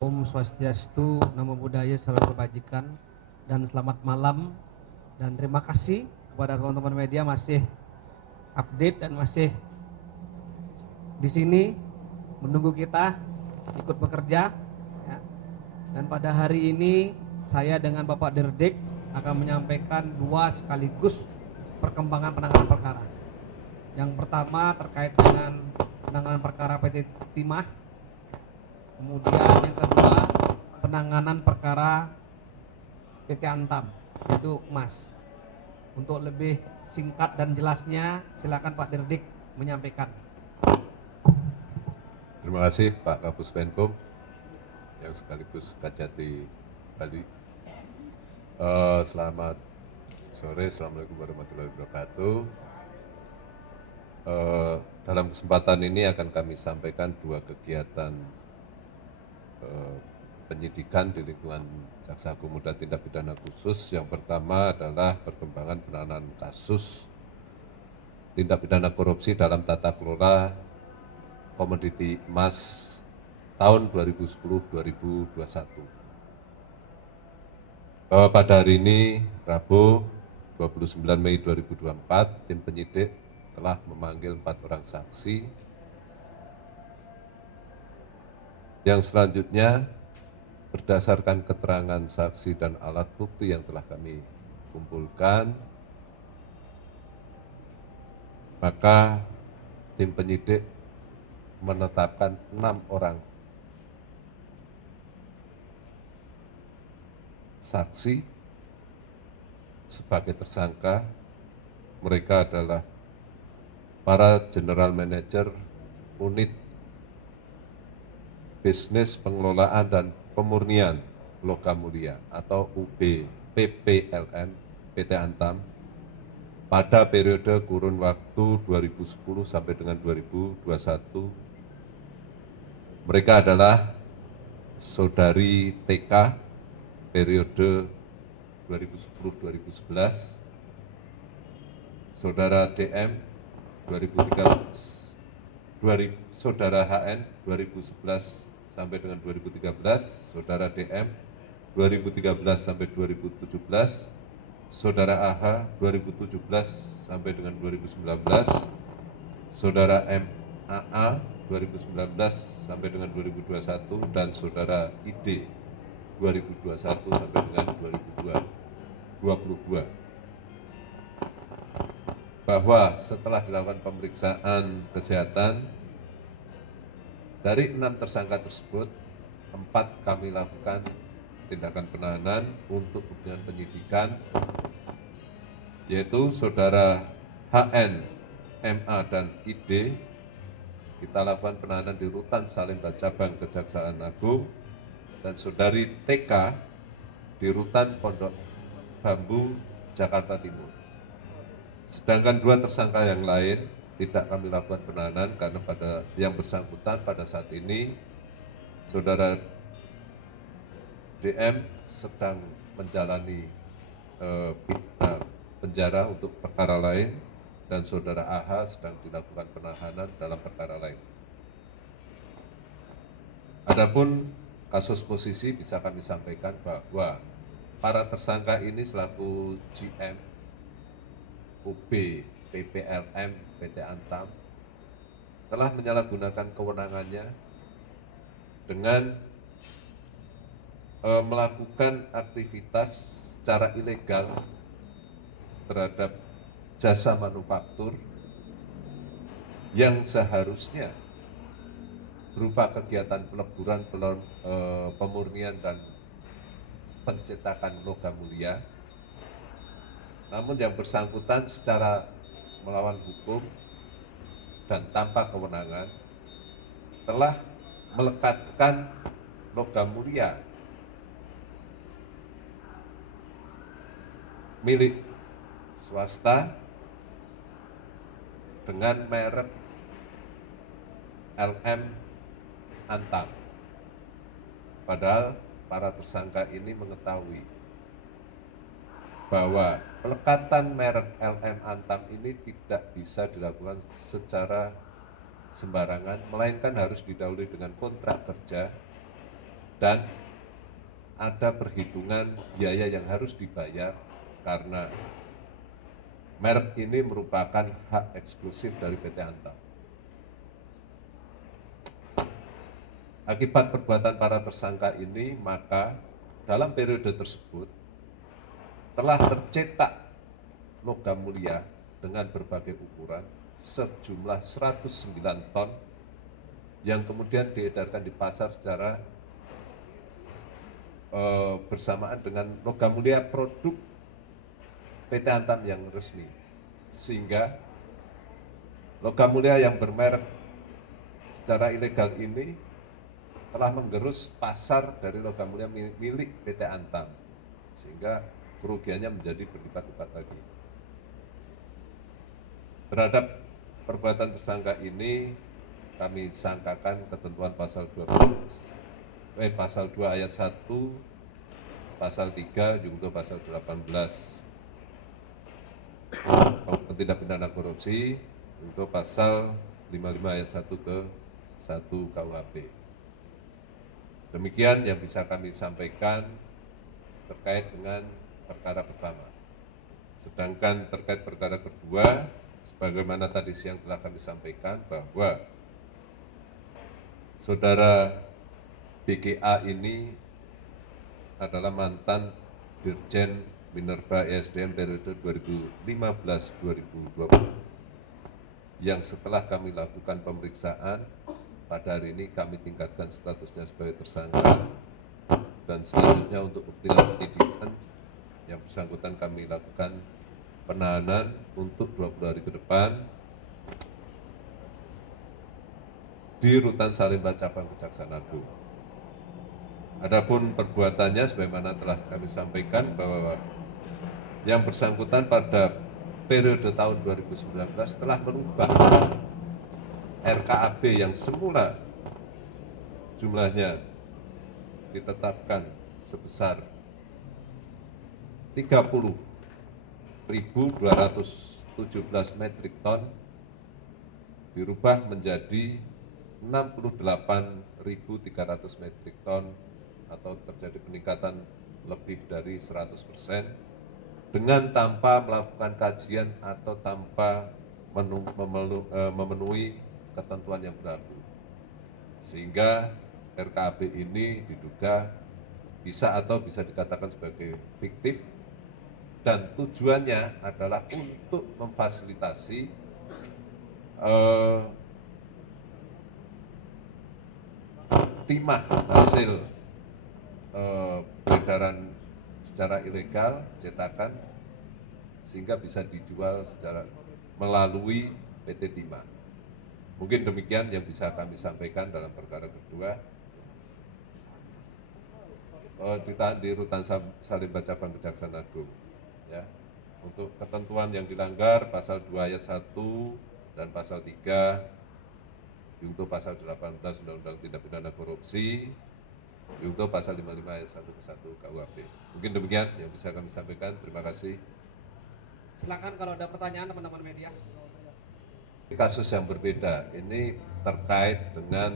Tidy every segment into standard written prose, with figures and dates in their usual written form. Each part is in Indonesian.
Om Swastiastu, Namo Buddhaya, Salam Kebajikan, dan selamat malam. Dan terima kasih kepada teman-teman media masih update dan masih di sini menunggu kita ikut bekerja. Ya. Dan pada hari ini saya dengan Bapak Dirdik akan menyampaikan dua sekaligus perkembangan penanganan perkara. Yang pertama terkait dengan penanganan perkara PT Timah. Kemudian yang kedua penanganan perkara PT Antam, yaitu emas. Untuk lebih singkat dan jelasnya silakan Pak Dirdik menyampaikan. Terima kasih Pak Kapus Penkum yang sekaligus Kajati Bali. Selamat sore, Assalamualaikum warahmatullahi wabarakatuh. Dalam kesempatan ini akan kami sampaikan dua kegiatan penyidikan di lingkungan Jaksa Agung Muda Tindak Pidana Khusus. Yang pertama adalah perkembangan penanganan kasus tindak pidana korupsi dalam tata kelola komoditi emas tahun 2010-2021. Pada hari ini, Rabu 29 Mei 2024, tim penyidik telah memanggil 4 orang saksi. Yang selanjutnya, berdasarkan keterangan saksi dan alat bukti yang telah kami kumpulkan, maka tim penyidik menetapkan 6 orang saksi sebagai tersangka. Mereka adalah para General Manager Unit Bisnis Pengelolaan dan Pemurnian Logam Mulia atau UB PPLN PT Antam pada periode kurun waktu 2010 sampai dengan 2021. Mereka adalah Saudari TK periode 2010-2011, Saudara DM 2013, Saudara HN 2011 sampai dengan 2013, Saudara DM 2013 sampai 2017, Saudara AH 2017 sampai dengan 2019, Saudara MAA 2019 sampai dengan 2021, dan Saudara ID 2021 sampai dengan 2022. Bahwa setelah dilakukan pemeriksaan kesehatan, dari 6 tersangka tersebut, 4 kami lakukan tindakan penahanan untuk kepentingan penyidikan, yaitu Saudara HN, MA, dan ID. Kita lakukan penahanan di Rutan Salemba Cabang Kejaksaan Agung, dan Saudari TK di Rutan Pondok Bambu, Jakarta Timur. Sedangkan 2 tersangka yang lain tidak kami lakukan penahanan karena pada yang bersangkutan pada saat ini Saudara DM sedang menjalani penjara untuk perkara lain, dan Saudara AH sedang dilakukan penahanan dalam perkara lain. Adapun kasus posisi bisa kami sampaikan bahwa para tersangka ini selaku GM UB PPLM PT Antam telah menyalahgunakan kewenangannya dengan melakukan aktivitas secara ilegal terhadap jasa manufaktur yang seharusnya berupa kegiatan peleburan, pemurnian, dan pencetakan logam mulia. Namun yang bersangkutan secara melawan hukum dan tanpa kewenangan telah melekatkan logam mulia milik swasta dengan merek LM Antam. Padahal para tersangka ini mengetahui bahwa pelekatan merek LM Antam ini tidak bisa dilakukan secara sembarangan, melainkan harus didahului dengan kontrak kerja dan ada perhitungan biaya yang harus dibayar karena merek ini merupakan hak eksklusif dari PT Antam. Akibat perbuatan para tersangka ini, maka dalam periode tersebut telah tercetak logam mulia dengan berbagai ukuran sejumlah 109 ton yang kemudian diedarkan di pasar secara bersamaan dengan logam mulia produk PT Antam yang resmi, sehingga logam mulia yang bermerek secara ilegal ini telah menggerus pasar dari logam mulia milik PT Antam, sehingga kerugiannya menjadi berlipat-lipat lagi. Terhadap perbuatan tersangka ini kami sangkakan ketentuan pasal 2 ayat 1, pasal 3, junto pasal 18 tindak pidana korupsi, junto pasal 55 ayat 1 ke 1 KUHP. Demikian yang bisa kami sampaikan terkait dengan perkara pertama. Sedangkan terkait perkara kedua, sebagaimana tadi siang telah kami sampaikan bahwa saudara BGA ini adalah mantan Dirjen Minerba ESDM periode 2015-2020 yang setelah kami lakukan pemeriksaan pada hari ini kami tingkatkan statusnya sebagai tersangka, dan selanjutnya untuk kepentingan penyidikan yang bersangkutan kami lakukan penahanan untuk 20 hari ke depan di Rutan Salemba Cabang Kejaksaan Agung. Adapun perbuatannya sebagaimana telah kami sampaikan bahwa yang bersangkutan pada periode tahun 2019 telah merubah RKAB yang semula jumlahnya ditetapkan sebesar 30.217 metrik ton dirubah menjadi 68.300 metrik ton atau terjadi peningkatan lebih dari 100% dengan tanpa melakukan kajian atau tanpa memenuhi ketentuan yang berlaku. Sehingga RKAB ini diduga bisa dikatakan sebagai fiktif dan tujuannya adalah untuk memfasilitasi timah hasil peredaran secara ilegal cetakan sehingga bisa dijual secara melalui PT Timah. Mungkin demikian yang bisa kami sampaikan dalam perkara kedua. Ditahan di Rutan Salemba Cabang Kejaksaan Agung. Ya. Untuk ketentuan yang dilanggar pasal 2 ayat 1 dan pasal 3 junto pasal 18 Undang-Undang Tindak Pidana Korupsi, junto pasal 55 ayat 1 ke 1 KUHP. Mungkin demikian yang bisa kami sampaikan. Terima kasih. Silakan kalau ada pertanyaan teman-teman media. Kasus yang berbeda ini terkait dengan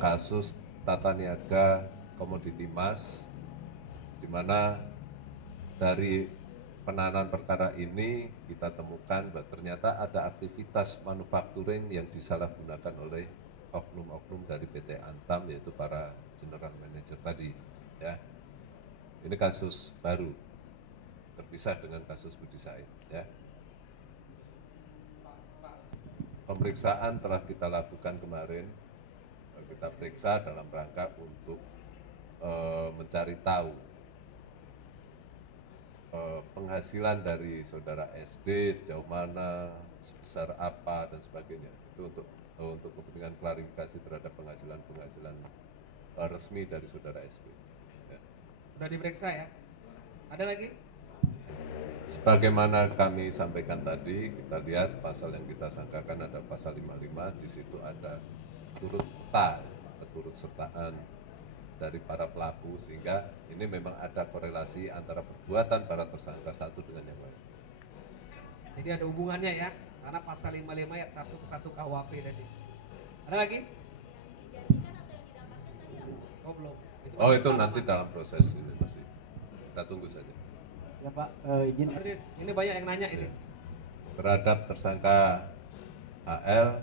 kasus tata niaga komoditi emas, di mana dari penanganan perkara ini kita temukan bahwa ternyata ada aktivitas manufacturing yang disalahgunakan oleh oknum-oknum dari PT Antam, yaitu para general manager tadi. Ya, ini kasus baru, terpisah dengan kasus Budi Said. Ya. Pemeriksaan telah kita lakukan kemarin, kita periksa dalam rangka untuk mencari tahu penghasilan dari saudara SD sejauh mana, sebesar apa dan sebagainya. Itu untuk kepentingan klarifikasi terhadap penghasilan resmi dari saudara SD. Ya. Sudah diperiksa ya? Ada lagi? Sebagaimana kami sampaikan tadi, kita lihat pasal yang kita sangkakan ada pasal 55, di situ ada turut sertaan dari para pelaku, sehingga ini memang ada korelasi antara perbuatan para tersangka satu dengan yang lain. Jadi ada hubungannya ya, karena pasal 55 ayat 1 ke 1 KUHP tadi. Ada lagi? Oh belum. Oh itu nanti dalam proses ini masih kita tunggu saja. Ya Pak, izin. Ini banyak yang nanya ini. Terhadap tersangka HL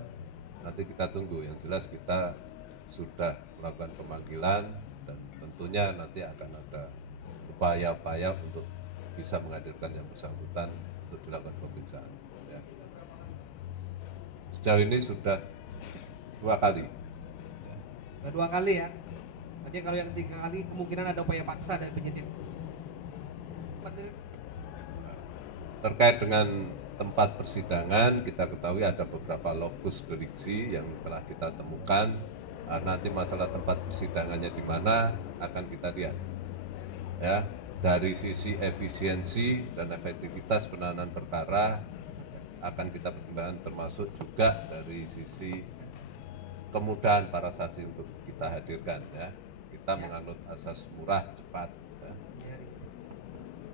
nanti kita tunggu. Yang jelas kita sudah melakukan pemanggilan dan tentunya nanti akan ada upaya-upaya untuk bisa menghadirkan yang bersangkutan untuk dilakukan pemeriksaan. Ya. Sejauh ini sudah 2 kali. Udah 2 kali ya. Tadi kalau yang 3 kali kemungkinan ada upaya paksa dari penyidik. Terkait dengan tempat persidangan, kita ketahui ada beberapa lokus delikti yang telah kita temukan. Nanti masalah tempat persidangannya di mana akan kita lihat. Ya, dari sisi efisiensi dan efektivitas penanganan perkara akan kita pertimbangkan, termasuk juga dari sisi kemudahan para saksi untuk kita hadirkan. Ya, kita menganut asas murah, cepat.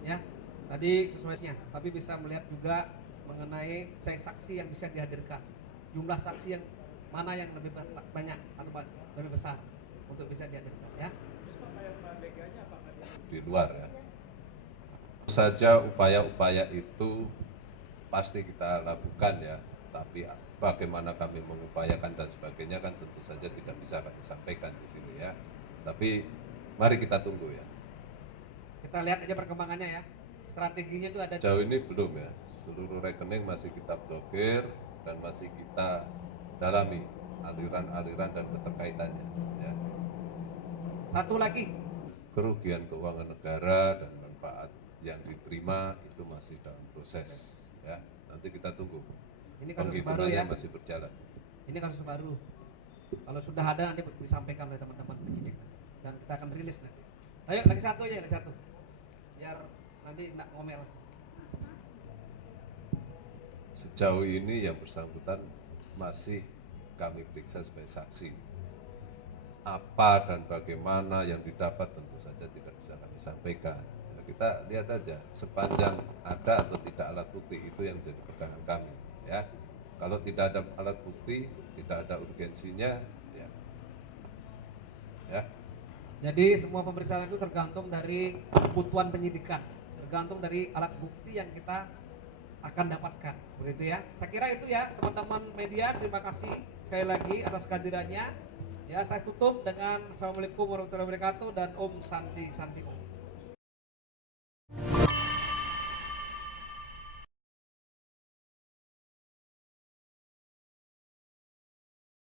Ya, tadi sesuainya, tapi bisa melihat juga mengenai saksi yang bisa dihadirkan, jumlah saksi yang mana yang lebih banyak atau lebih besar untuk bisa dihadirkan ya. Di luar ya. Tentu saja upaya-upaya itu pasti kita lakukan ya, tapi bagaimana kami mengupayakan dan sebagainya kan tentu saja tidak bisa kami sampaikan di sini ya. Tapi mari kita tunggu ya. Kita lihat aja perkembangannya ya. Strateginya itu ada. Jauh ini belum ya. Seluruh rekening masih kita blokir dan masih kita dalami aliran-aliran dan keterkaitannya. Ya. Satu lagi. Kerugian keuangan negara dan manfaat yang diterima itu masih dalam proses. Ya. Nanti kita tunggu. Ini kasus baru ya. Masih berjalan. Ini kasus baru. Kalau sudah ada nanti disampaikan oleh teman-teman penyidik dan kita akan rilis nanti. Ayo lagi satu aja, lagi satu. Biar nanti enggak ngomel. Sejauh ini yang bersangkutan masih kami periksa sebagai saksi. Apa dan bagaimana yang didapat tentu saja tidak bisa kami sampaikan. Nah, kita lihat aja sepanjang ada atau tidak alat bukti itu yang jadi pegangan kami. Ya, kalau tidak ada alat bukti, tidak ada urgensinya, ya. Jadi semua pemeriksaan itu tergantung dari kebutuhan penyidikan, tergantung dari alat bukti yang kita akan dapatkan, seperti itu ya. Saya kira itu ya teman-teman media, terima kasih sekali lagi atas kehadirannya. Ya, saya tutup dengan Assalamualaikum warahmatullahi wabarakatuh dan Om Santi Santi Om.